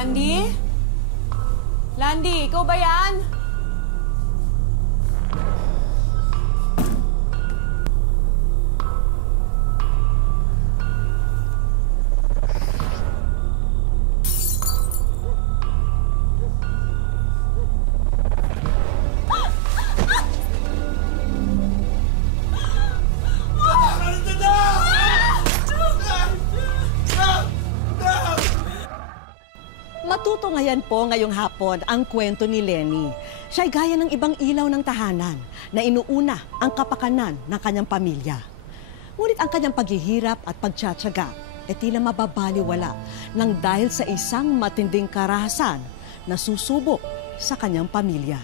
Landy? Landy, ikaw ba yan? Matutunghayan po ngayong hapon ang kwento ni Lenny. Siya'y gaya ng ibang ilaw ng tahanan na inuuna ang kapakanan ng kanyang pamilya. Ngunit ang kanyang paghihirap at pagtsatsaga ay tila mababaliwala nang dahil sa isang matinding karahasan na susubok sa kanyang pamilya.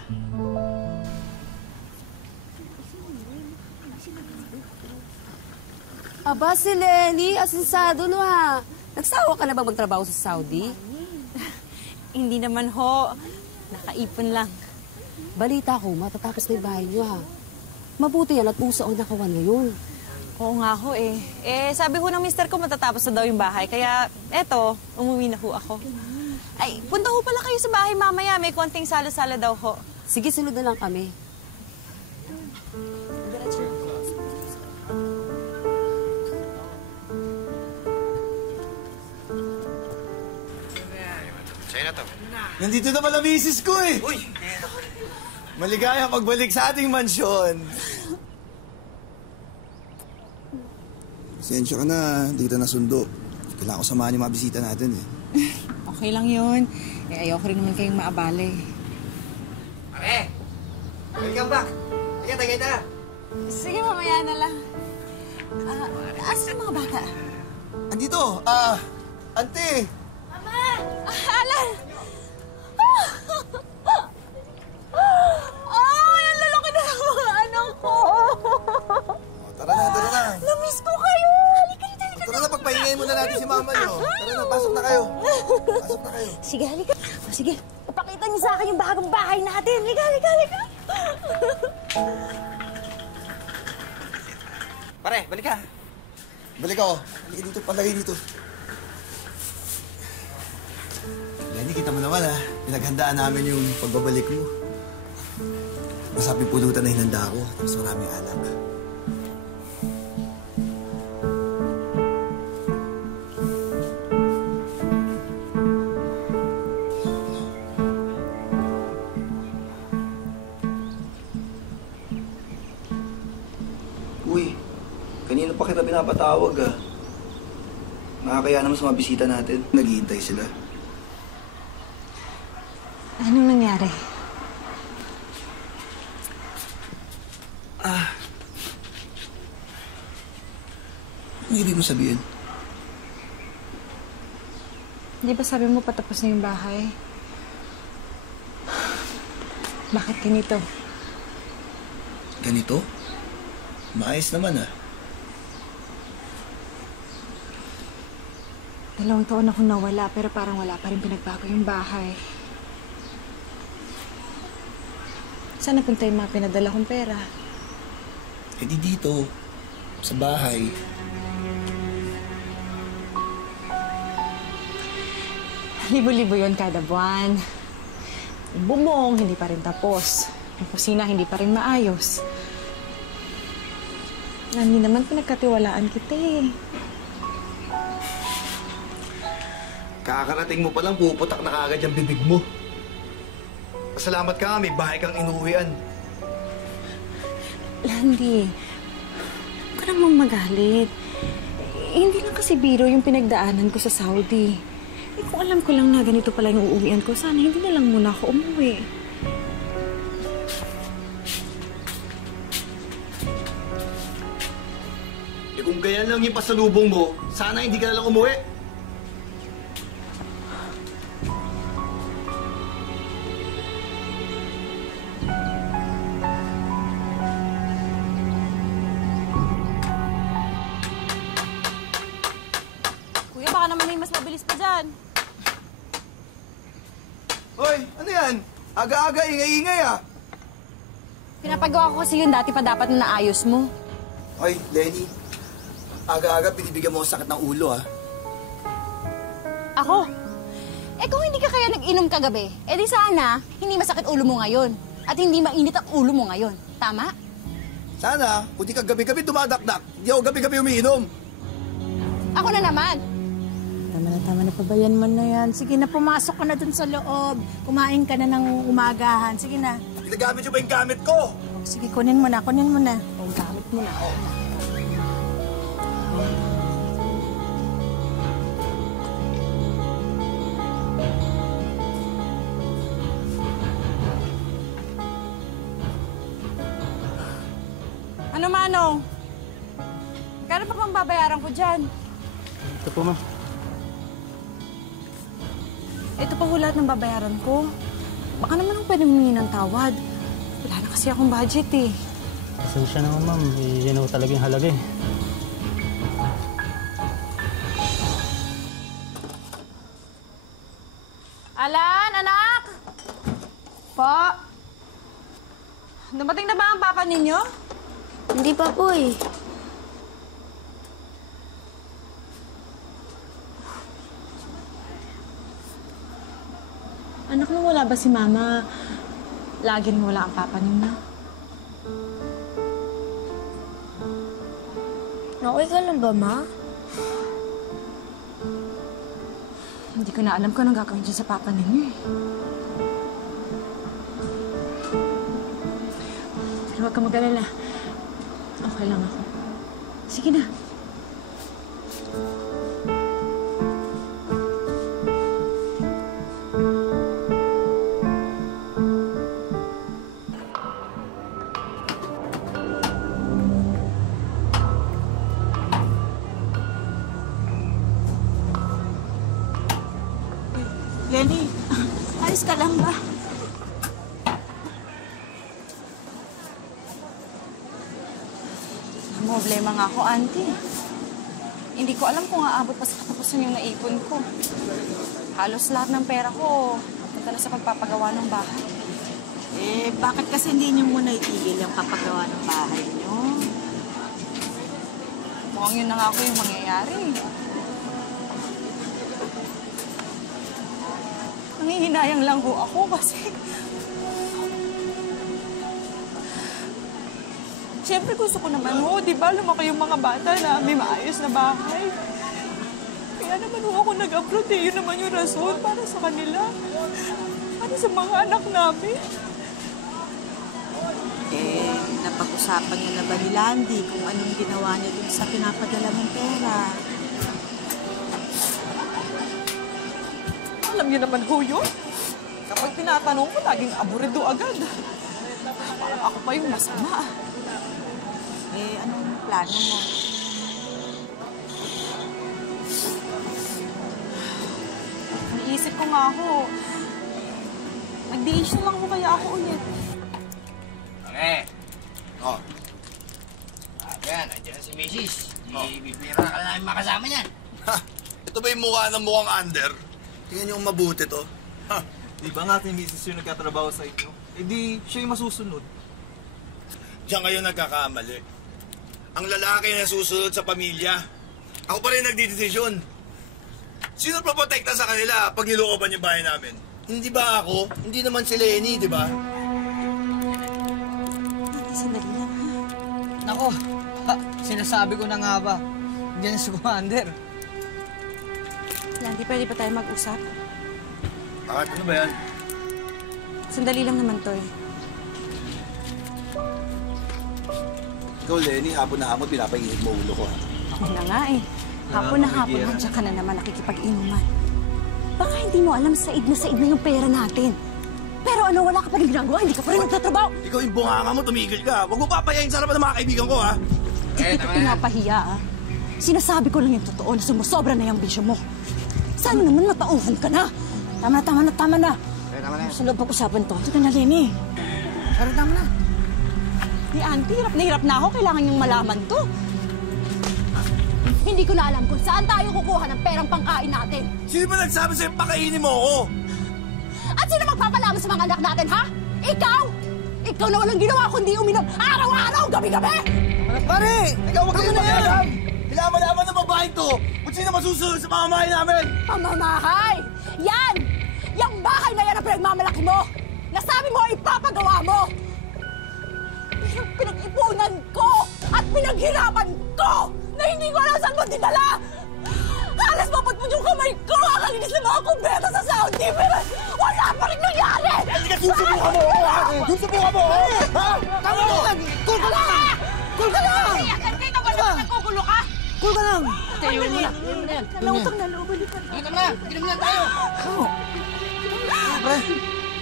Aba, si Lenny, asinsado no ha. Nagsawa ka na ba magtrabaho sa Saudi? Hindi naman ho. Nakaipon lang. Balita ko, matatapos na yung bahay niyo ha. Mabuti yan at puso ang nakawan ngayon. Oo nga ho eh. Sabi ho ng mister ko matatapos na daw yung bahay. Kaya, eto, umuwi na ho ako. Ay, punta ho pala kayo sa bahay mamaya. May konting salo-salo daw ho. Sige, sunod na lang kami. Nandito na pala misis ko eh. Uy! Maligaya pagbalik sa ating mansyon. Pasensya ka na, hindi kita nasundo. Kailangan ko samahan yung mga bisita natin eh. Okay lang yun. Ayoko rin naman kayong maabala eh. Pare! Welcome back! Tagay-tagay. Sige, mamaya na lang. Asan yung mga bata? Andito, ante! Alan! Ay, ang lalaki na ng mga anak ko! Tara na. Namiss ko kayo! Halika dito. Tara na, pagpahingayin muna natin si mama niyo. Tara na, pasok na kayo. Sige, halika. Sige, ipakita niyo sa akin yung bagong bahay natin. Halika. Pare, balik ka. Balik ako. Halika dito, palagay dito. Lenny, kita mo naman ha. Pinaghandaan namin yung pagbabalik mo. Masaping pulutan na hinanda ko. Tapos maraming alak. Uy, kanina pa kita pinapatawag ah. Nakakaya naman sa mga bisita natin. Naghihintay sila. Anong nangyari? Ano ibig mo sabihin? Di ba sabi mo patapos na yung bahay? Bakit ganito? Ganito? Maayos naman ah. 2 taon akong nawala pero parang wala pa rin pinagbago yung bahay. Saan napunta yung mga pinadala kong pera? Eh di dito, sa bahay. Libo-libo yun kada buwan. Yung bumong, hindi pa rin tapos. Yung kusina, hindi pa rin maayos. Hindi naman pinagkatiwalaan kita eh. Kakarating mo palang puputak na kagad yung bibig mo. Pasalamat ka, may bahay kang inuwian. Landy, huwag ka namang magalit. Hindi lang kasi biro yung pinagdaanan ko sa Saudi. Kung alam ko lang na ganito pala yung uuwian ko, sana hindi na lang muna ako umuwi. Eh kung ganyan lang yung pasalubong mo, sana hindi ka na lang umuwi. Kuya, baka naman may mas mabilis pa dyan. Hoy, ano yan? Aga-aga, ingay-ingay ah. Pinapagawa ko kasi yun dati pa dapat na naayos mo. Hoy, Lenny. Aga-aga, binibigyan mo ako sakit ng ulo ah. Ako? Eh kung hindi ka kaya nag-inom kagabi, edi sana hindi masakit ulo mo ngayon. At hindi mainit ang ulo mo ngayon. Tama? Sana, kung di ka gabi-gabi dumadakdak, di ako gabi-gabi umiinom. Ako na naman. Tama na, pabayan mo na yan. Sige na, pumasok ka na dun sa loob. Kumain ka na ng umagahan. Sige na. Ginagamit nyo ba yung gamit ko? Sige, kunin mo na, kunin mo na. O, gamit mo na. Ano, Manong? Kano pa bang babayaran ko dyan? Ito po, ma'am. Ito pa ho lahat ng babayaran ko. Baka naman ang pwede humingi ng tawad. Wala na kasi akong budget eh. Pasensya naman, ma'am. Yan ho talaga yung halaga eh. Alan, anak! Po? Dumating na ba ang papa ninyo? Hindi pa po eh. Anak, nung wala ba si Mama, lagi rin wala ang papa ninyo? Okay ka lang ba, Ma? Hindi ko na alam kung anong gagawin dyan sa papa ninyo eh. Pero huwag ka mag-alala. Okay lang ako. Sige na. Lenny, ayos ka lang ba? Problema nga ako, auntie. Hindi ko alam kung aabot pa sa katapusan yung naipon ko. Halos lahat ng pera ko punta na sa pagpapagawa ng bahay. Eh, bakit kasi hindi niyo muna itigil yung papagawa ng bahay niyo? Mukhang yun na nga ako yung mangyayari. Nangihinayang lang ho ako kasi... Siyempre gusto ko naman ho, di ba? Lumaki yung mga bata na may maayos na bahay. Kaya naman ho ako nag-abroad eh. Yun naman yung rason para sa kanila. Para sa mga anak namin. Eh, napag-usapan niyo na ba ni Landy kung anong ginawa niya dun sa pinapadala ng pera? Alam niyo naman ho yun. Kapag tinatanong ko, laging aburido agad. Parang ako pa yung masama. Eh, anong plano mo? Naisip ko nga ako, mag-DH na lang ko kaya ako ulit. Okay. Oh, Ayan, nandiyan na si Mrs. Ibibira ka na namin makasama niyan. ha, ito ba yung mukha ng mukhang under? Tingnan yung mabuti to. Ha, Di ba nga si Mrs. yung nagkatrabaho sa inyo? Eh di, siya yung masusunod. diyan kayo nagkakamali. Ang lalaki na susunod sa pamilya. Ako pa rin nagdidesisyon. Sino protekta sa kanila pag nilooban yung bahay namin? Hindi ba ako? Hindi naman si Lenny, di ba? Sandali lang, ha? Nako, sinasabi ko na nga ba. Diyan si Commander. Landy, pwede ba tayo mag-usap? Bakit? Ano ba yan? Sandali lang naman to eh. Ikaw, Lenny, hapon na hapon, pinapainit mo ulo ko. Ako na nga eh. Hapon na hapon, nandiyan ka na naman nakikipag-inuman. Baka hindi mo alam said na yung pera natin. Pero ano, wala ka pa rin ginagawa, hindi ka pa rin nagtatrabaho. Ikaw yung bunganga mo, tumigil ka. Huwag mo papayayin sa harapan ng mga kaibigan ko, ha? Hindi kita pinapahiya, ah. Sinasabi ko lang yung totoo na sumusobra na yung bisyo mo. Sana naman matauhan ka na. Tama na. Sa loob pag-usapan to. Ito na, Lenny. Pero tama na. Di, auntie, hirap na ako. Kailangan niyong malaman to. Hindi ko na alam kung saan tayo kukuha ng perang pangkain natin. Sino ba nagsabi sa'yo pakainin mo ako? At sino magpapalaman sa mga anak natin, ha? Ikaw! Ikaw na walang ginawa kundi uminom araw-araw, gabi-gabi! Pare! Ikaw, huwag kayo mag-alam! Kailangan malaman ng babaeng to kung sino masusunod sa pamamahay namin! Pamamahay! Yan! bahay na yan ang pinagmamalaki mo! Nasabi mo ipapagawa mo! Yung pinag-ipunan ko at pinaghirapan ko na hindi ko alam saan mo dinala! Halos maputput yung kamay ko! Akalinis na mga kumbeta sa Saudi! Pero wala pa rin nangyari! Hindi ka susubukan mo! Yung subukan mo! Ha? Tama mo! Cool ka lang! Cool ka lang! Dito ba naman nagkukulo ka? Cool ka lang! Tayo mo na. Nalautang na loob, balikan na. Dito na. Dito na tayo. Pre,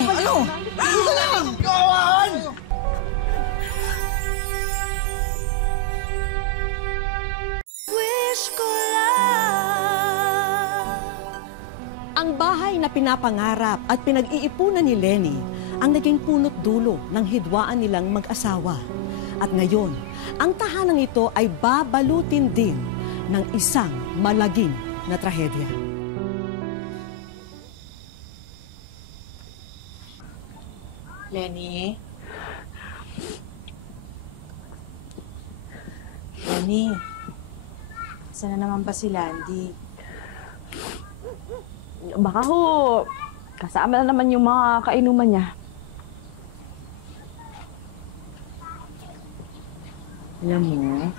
ano? Cool ka lang! Kawahan! Wish ko lang. Ang bahay na pinapangarap at pinag-iipunan ni Lenny ang naging punot dulo ng hidwaan nilang mag-asawa. At ngayon, ang tahanang ito ay babalutin din ng isang malagim na trahedya. Lenny? Lenny? Sana naman ba si Landy? Baka ho, kasama na naman yung mga kainuman niya. Alam mo,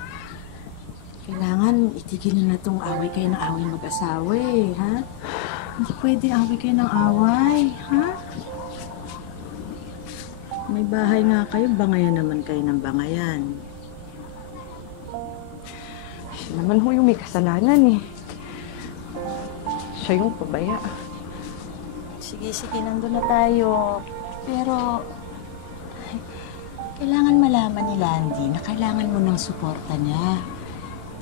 kailangan itigil na itong away kayo ng away mag-asawa eh, ha? Hindi pwede away kayo ng away, ha? May bahay nga kayo, bangayan naman kayo ng bangayan. Siya naman ho yung may kasalanan eh. Siya yung pabaya. Sige, nandun na tayo. Pero, kailangan malaman ni Landy na kailangan mo ng suporta niya.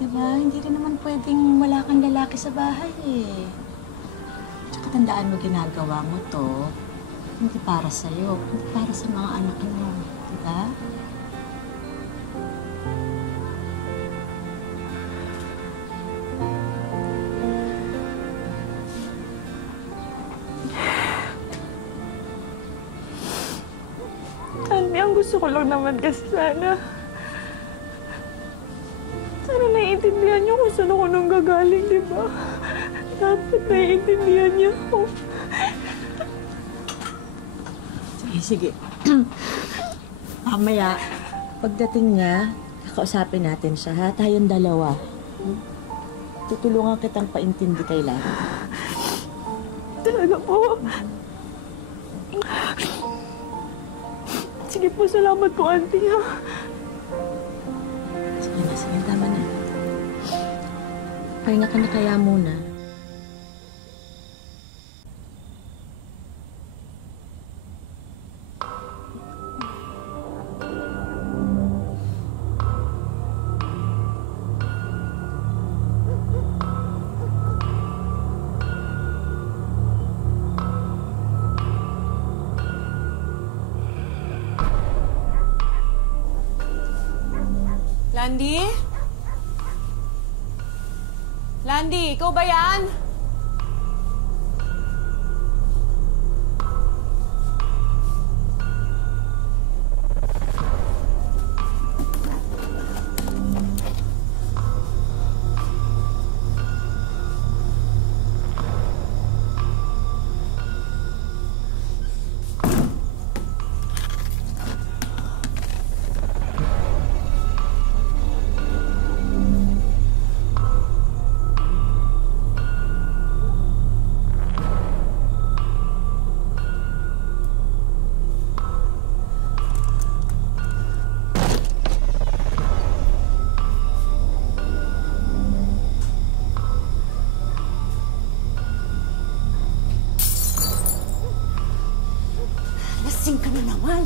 Diba? Hindi rin naman pwedeng wala kang lalaki sa bahay eh. Tsaka tandaan mo, ginagawa mo to, hindi para sa'yo, hindi para sa mga anak mo. Diba? Andy, ang gusto ko lang naman kasi sana naiintindihan niyo kung saan ako nang gagaling, di ba? Dapat naiintindihan niyo ako. Sige. Mamaya, pagdating niya, kakausapin natin siya, ha? Tayong dalawa. Tutulungan kitang paintindi kay Landy. Talaga po. Sige po, salamat po, Auntie, ha? Sige, tama na. Pahinga ka na kaya muna. Landy? Landy, ikaw ba yan? Lasing ka na naman.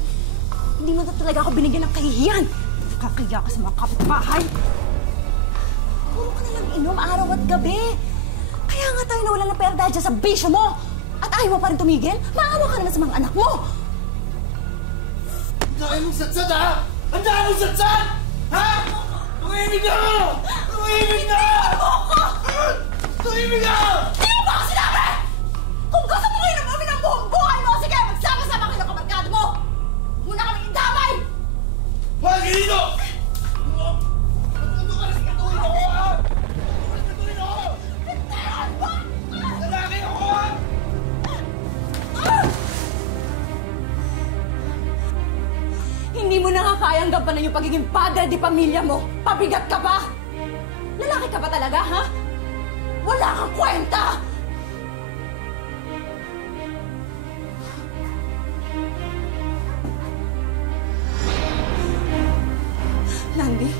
Hindi mo na talaga ako binigyan ng kahihiyan. Kakahiya ka sa mga kapitbahay. Puro ka nalang inom araw at gabi. Kaya nga tayo nawala ng pera dahil dyan sa bisyo mo. At ayaw mo pa rin tumigil? Maawa ka naman sa mga anak mo. Ang dami mong satsad, ha? Ang dami mong satsad! Ha? Tumimig na! Tumimig na! Tumimig na! Hindi mo ba ako sinabi? Kung gusto mo ngayon namin ang buong buhay mo, sige, magsama-sama kayo ng kabarkada mo. Muna kaming indamay! Huwag ka dito! Matuto ka na sa katuwin ako, ha? Katuwin ako! Lalaki ako, ha? nga kayang gampanan yung pagiging padre di pamilya mo? Pabigat ka pa? Lalaki ka ba talaga, ha? Wala kang kwenta! Landy,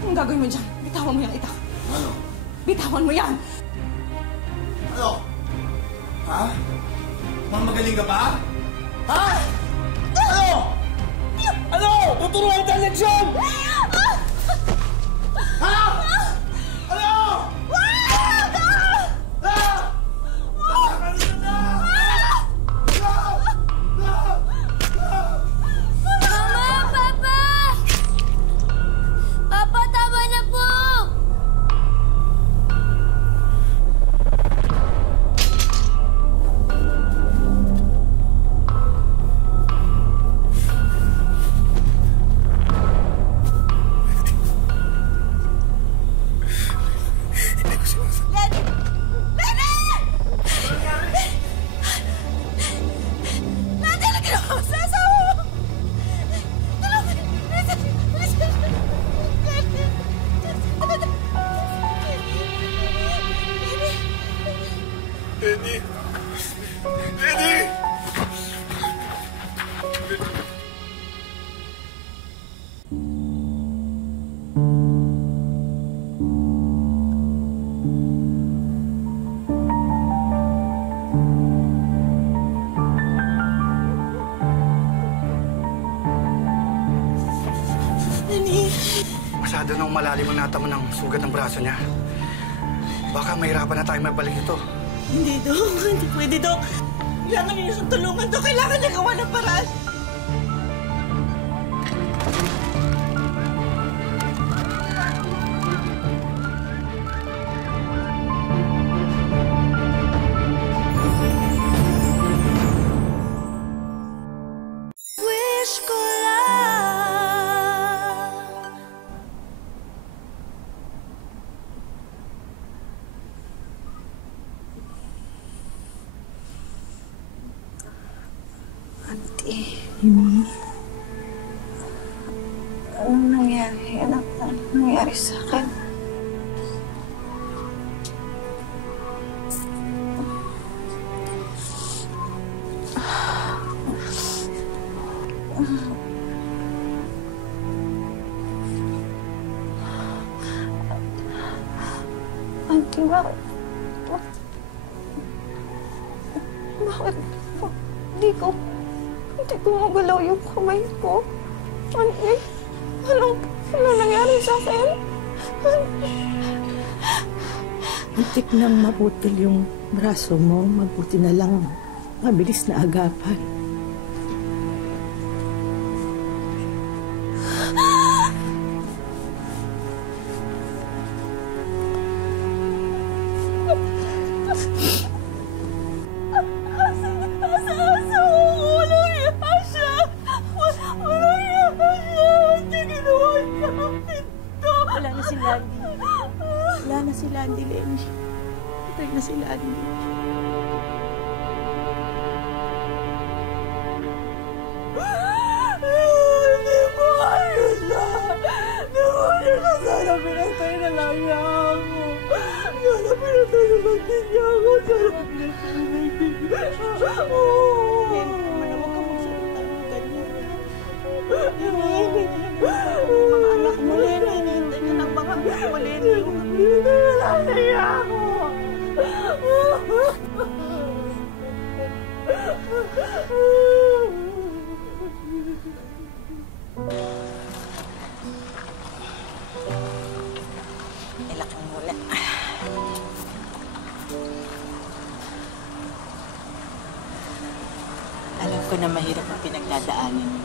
anong gagawin mo dyan? Bitawan mo yan, Itak. Ano? Bitawan mo yan! Ano? Ha? Mamagaling ka pa? Ha? Ano? Ano? Tuturuan ka leksyon! Ha? Ano? Mama! Papa! Papa, tama na po! Lenny! Lenny! Masyado nang malalim ang natamo ng sugat ng braso niya. Baka mahirapan na tayo mabalik ito. Hindi, Dok. Hindi pwede, Dok. Kailangan niyo siyang tulungan, Dok. Kailangan niya gawa ng paraan. Wish ko lang. Auntie, anong nangyari, anak? Anong nangyari sa akin? Auntie, bakit? Bakit? Hindi ko magalaw yung kamay ko. Auntie, anong nangyari sa akin? Muntik nang maputol yung braso mo, mabuti na lang mabilis na agapan. Wala na si Landy. Wala na si Landy, Lenny. Patay na si Landy. Hindi mo ayos na. Nakunin na sana pinatay na lang niya ako. Sana pinatay na lang din niya ako. Sana pinatay na lang din niya ako. Lenny, naman na huwag ka magsalita ng ganyan. Lenny, mga anak mo, Lenny. Hinihintay ka ng mga anak mo, Lenny. Wala niya ako. Ilakang mula. Alam ko na mahirap ang pinagdadaanan mo.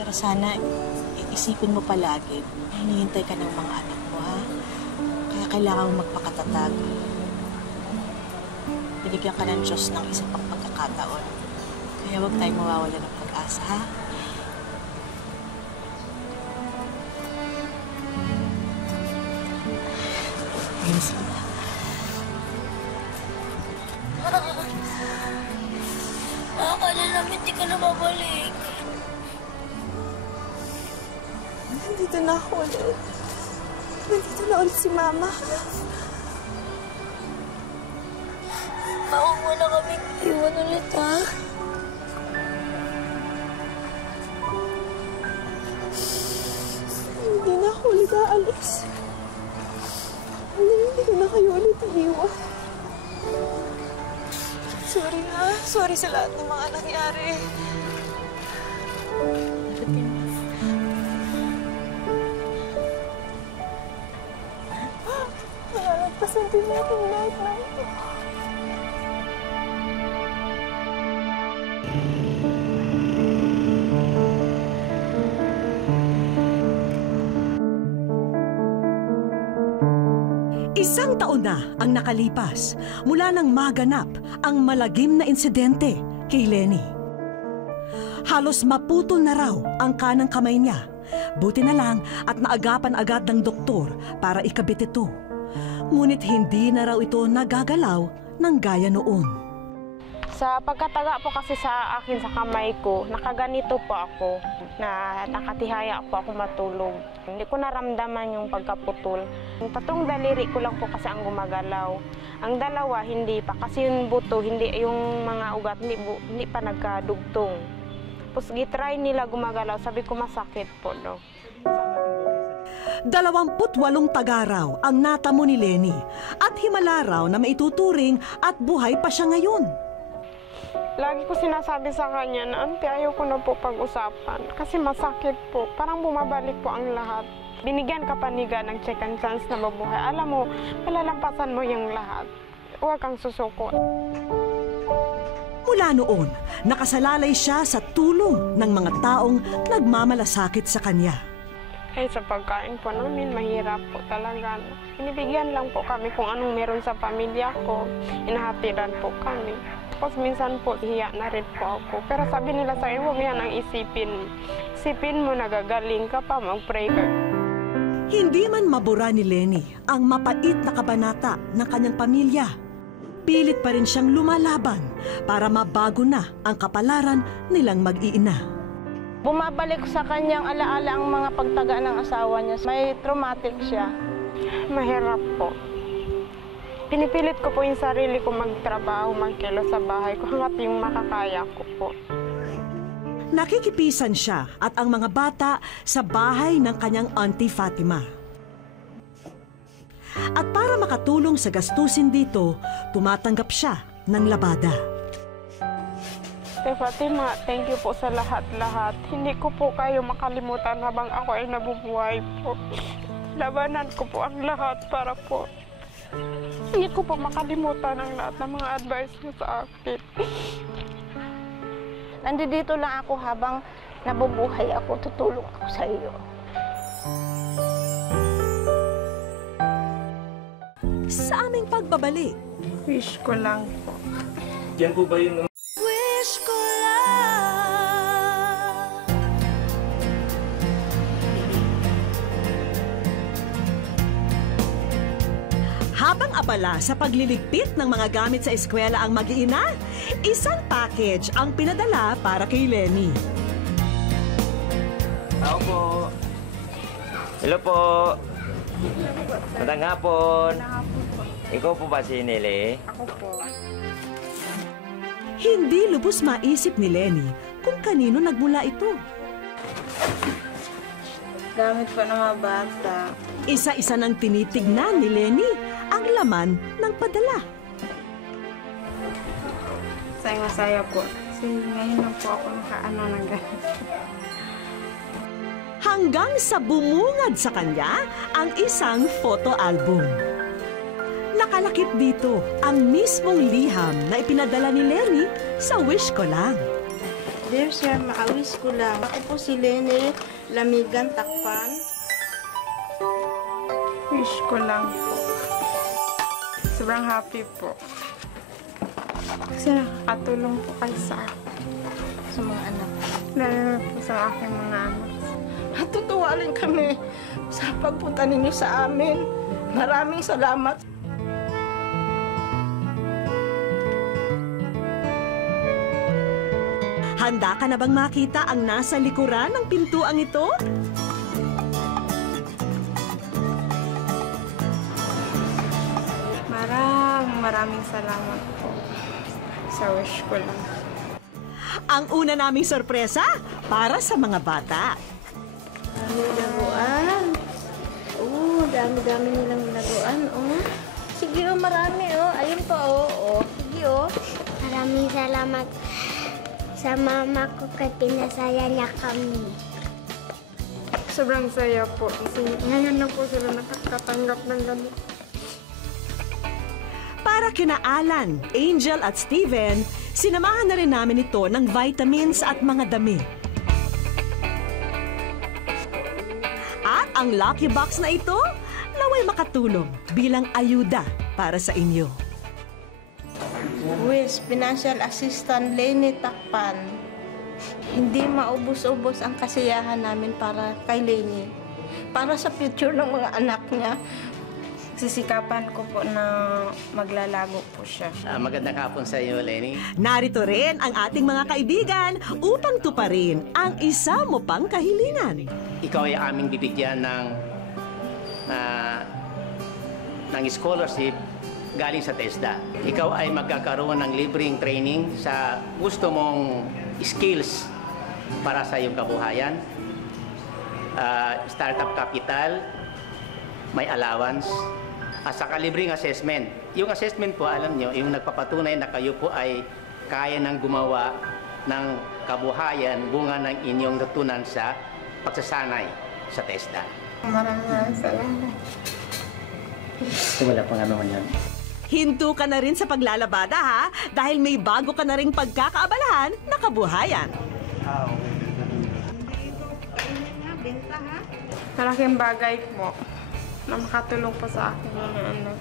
Pero sana, isipin mo palagi, hinihintay ka ng mga anak mo, ha? Kaya kailangan mo magpakatatag. Binigyan ka ng Diyos ng isa pang pagkakataon. Kaya huwag tayong mawawala ng pag-asa, ha? Ayun sila. Akala namin hindi ka na babalik? Nandito na ako ulit. Nandito na ulit si Mama. Huwag mo na kaming iwan ulit, ha? Hindi na ako ulit aalis. Hindi ko na kayo ulit iiwan. Sorry ha. Sorry sa lahat ng mga nangyari. Malalagpasan din natin lahat na ito. Isang taon na ang nakalipas mula nang maganap ang malagim na insidente kay Lenny. Halos maputol na raw ang kanang kamay niya. Buti na lang at naagapan agad ng doktor para ikabit ito. Ngunit hindi na raw ito nagagalaw ng gaya noon. Sa pagkataga po kasi sa akin sa kamay ko, nakaganito po ako, na nakatihaya po ako matulog. Hindi ko naramdaman yung pagkaputol. Yung tatlong daliri ko lang po kasi ang gumagalaw. Ang dalawa, hindi pa. Kasi yung buto, yung mga ugat, hindi pa nagkadugtong. Tapos gitry nila gumagalaw, sabi ko masakit po, no? 28 tagaraw ang natamo ni Lenny at himala raw na maituturing at buhay pa siya ngayon. Lagi ko sinasabi sa kanya na, Auntie, ayaw ko na po pag-usapan kasi masakit po. Parang bumabalik po ang lahat. Binigyan ka pa niga ng second chance na mabuhay. Alam mo, malalampasan mo yung lahat. Huwag kang susuko. Mula noon, nakasalalay siya sa tulong ng mga taong nagmamalasakit sa kanya. Ay, sa pagkain po namin, mahirap po talaga. Binibigyan lang po kami kung anong meron sa pamilya ko. Inahatiran po kami. Tapos minsan po, hiya na rin po ako. Pero sabi nila sa akin, huwag yan ang isipin. Isipin mo, nagagaling ka pa, mag-pray ka. Hindi man mabura ni Lenny ang mapait na kabanata ng kanyang pamilya. Pilit pa rin siyang lumalaban para mabago na ang kapalaran nilang mag-iina. Bumabalik sa kanyang alaala ang mga pagtaga ng asawa niya. May traumatic siya. Mahirap po. Pinipilit ko po yung sarili ko magtrabaho, magkilo sa bahay ko hanggat yung makakaya ko po. Nakikipisan siya at ang mga bata sa bahay ng kanyang Auntie Fatima. At para makatulong sa gastusin dito, tumatanggap siya ng labada. Ate Fatima, thank you po sa lahat-lahat. Hindi ko po kayo makalimutan habang ako ay nabubuhay po. Labanan ko po ang lahat para po. Hindi ko po makalimutan ang lahat ng mga advice niyo sa akin. Nandito lang ako habang nabubuhay ako, tutulong ako sa iyo. Sa aming pagbabalik, wish ko lang po. Yan po ba yung... Wish ko lang. habang abala sa pagliligpit ng mga gamit sa eskwela ang mag-iina, isang package ang pinadala para kay Lenny. Ako po. Hello po. Magandang hapon. Ikaw po ba si Nele? Ako po. Hindi lubos maisip ni Lenny kung kanino nagmula ito. Gamit po ng mga bata. Isa-isa nang tinitignan ni Lenny ang laman ng padala. Masaya po. Kasi ngayon lang po ako nakaano ng ganito. Hanggang sa bumungad sa kanya ang isang photo album. Nakalakip dito ang mismong liham na ipinadala ni Lenny sa Wish Ko Lang. Dear Sir, maawis ko lang. Ako po si Lenny, Lamigan, Takpan. Wish ko lang po. Sobrang happy po. Kasi nakakatulong po kayo sa mga anak. Lalo na po sa aking mga anak. Natutuwa rin kami sa pagpunta ninyo sa amin. Maraming salamat. Handa ka na bang makita ang nasa likuran ng pintuang ito? Maraming salamat po sa wish ko lang. Ang una naming sorpresa para sa mga bata. Daming laruan. Dami-dami nilang laruan, Sige, marami, Ayun pa, Sige, Maraming salamat sa mama ko kay pinasaya niya kami. Sobrang saya po kasi ngayon na po sila nakakatanggap ng ganito. Para kina Alan, Angel at Steven, sinamahan na rin namin ito ng vitamins at mga damit. At ang lucky box na ito, naway makatulong bilang ayuda para sa inyo. Wish, Financial Assistant Lenny Takpan. Hindi maubos-ubos ang kasiyahan namin para kay Lenny. Para sa future ng mga anak niya. Sisikapan ko po na maglalago po siya. Magandang hapon sa iyo, Lenny. Narito rin ang ating mga kaibigan upang tuparin ang isa mo pang kahilingan. Ikaw ay aming bibigyan ng scholarship galing sa TESDA. Ikaw ay magkakaroon ng libreng training sa gusto mong skills para sa iyong kabuhayan. Startup capital, may allowance, at saka libreng assessment. Yung assessment po, alam nyo, yung nagpapatunay na kayo po ay kaya nang gumawa ng kabuhayan bunga ng inyong natunan sa pagsasanay sa TESDA. Maraming salamat. Wala pang ano yan. Hinto ka na rin sa paglalabada ha, dahil may bago ka na ring pagkakaabalahan na kabuhayan. Malaking bagay po na makatulong po sa akin mga anak.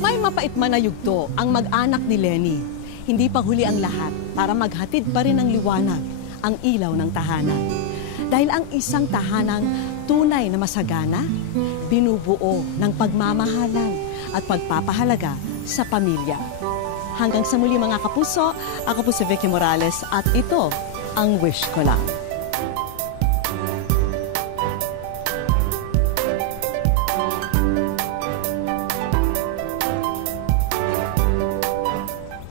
May mapait man na yugto ang mag-anak ni Lenny. Hindi pa huli ang lahat para maghatid pa rin ng liwanag ang ilaw ng tahanan. Dahil ang isang tahanang tunay na masagana, binubuo ng pagmamahalan at pagpapahalaga sa pamilya. Hanggang sa muli mga kapuso, ako po si Vicky Morales at ito ang Wish Ko Lang.